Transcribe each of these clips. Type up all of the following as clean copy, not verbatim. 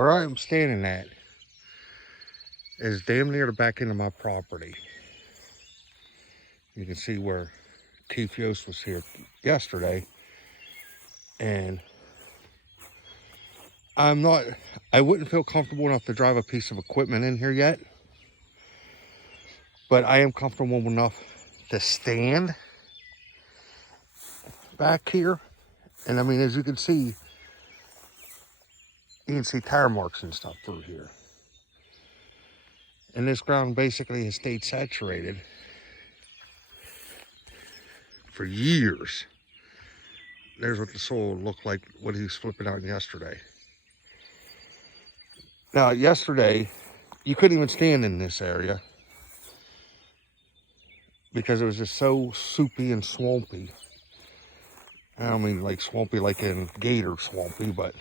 Where I am standing at is damn near the back end of my property. You can see where Keith Yost was here yesterday. And I wouldn't feel comfortable enough to drive a piece of equipment in here yet. But I am comfortable enough to stand back here. And I mean, as you can see tire marks and stuff through here. And this ground basically has stayed saturated for years. There's what the soil looked like when he was flipping out yesterday. Now, yesterday, you couldn't even stand in this area because it was just so soupy and swampy. I don't mean like swampy like in gator swampy, but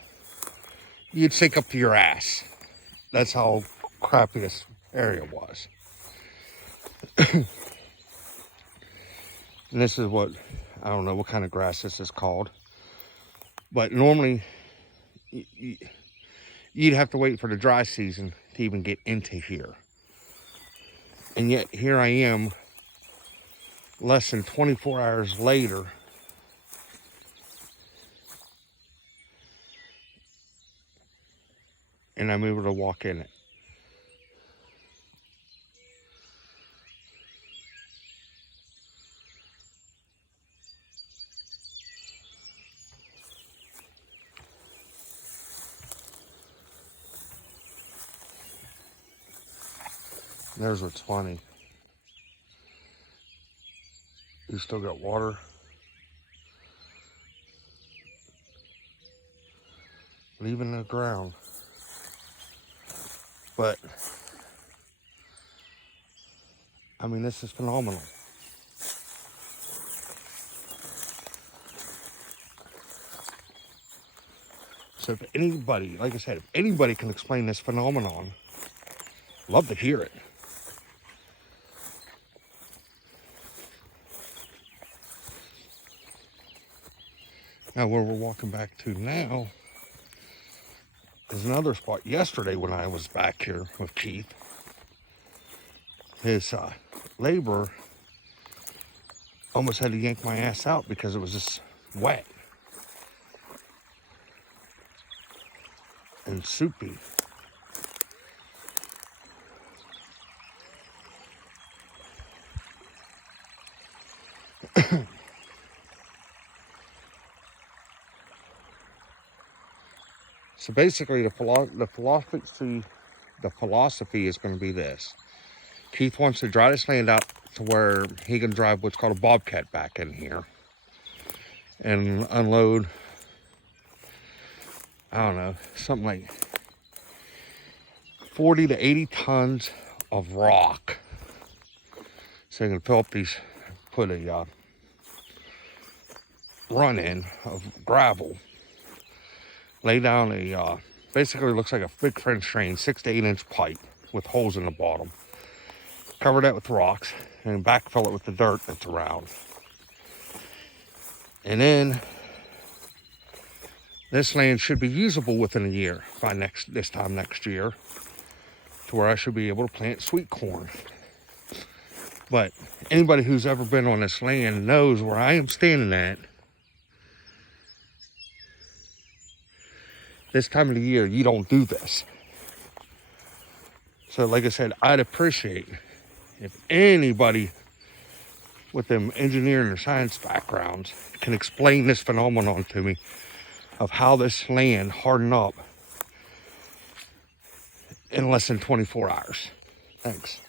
you'd sink up to your ass. That's how crappy this area was. And this is what, I don't know what kind of grass this is called. But normally, you'd have to wait for the dry season to even get into here. And yet, here I am, less than 24 hours later, and I'm able to walk in it. There's what's funny. You still got water. Leaving the ground. But, I mean, this is phenomenal. So if anybody, like I said, if anybody can explain this phenomenon, love to hear it. Now, where we're walking back to now is another spot. Yesterday, when I was back here with Keith, his laborer almost had to yank my ass out because it was just wet and soupy. So basically, the philosophy is going to be this. Keith wants to dry this land out to where he can drive what's called a bobcat back in here and unload, I don't know, something like 40 to 80 tons of rock. So he can fill up these, put a run in of gravel, lay down a, basically looks like a big French drain, 6 to 8 inch pipe with holes in the bottom. Cover that with rocks and backfill it with the dirt that's around. And then this land should be usable within a year by this time next year, to where I should be able to plant sweet corn. But anybody who's ever been on this land knows where I am standing at. This time of the year, you don't do this. So like I said, I'd appreciate if anybody with them engineering or science backgrounds can explain this phenomenon to me of how this land hardened up in less than 24 hours. Thanks.